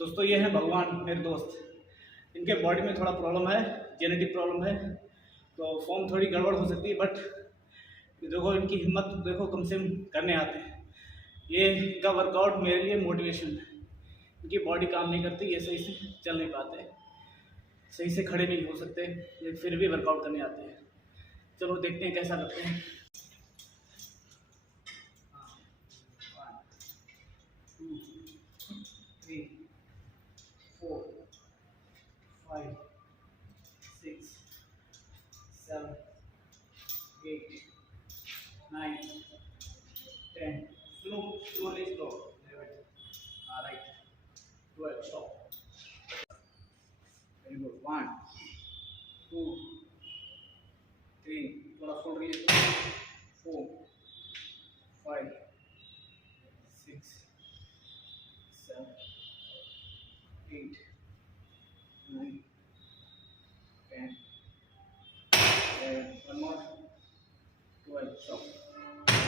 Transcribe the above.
दोस्तों ये है भगवान, मेरे दोस्त। इनके बॉडी में थोड़ा प्रॉब्लम है, जेनेटिक प्रॉब्लम है, तो फॉर्म थोड़ी गड़बड़ हो सकती है, बट देखो इनकी हिम्मत देखो, कम से कम करने आते हैं। ये इनका वर्कआउट मेरे लिए मोटिवेशन है। इनकी बॉडी काम नहीं करती, ये सही से चल नहीं पाते, सही से खड़े नहीं हो सकते, ये फिर भी वर्कआउट करने आते हैं। चलो देखते हैं कैसा करते हैं। 1 2 3 4 5 6 7 8 9 10 slowly slow 11 right 12 stop very good 1 2 3 थोड़ा फुल रिलीज 4 5 6 7 8 9 10 11 one more 12 stop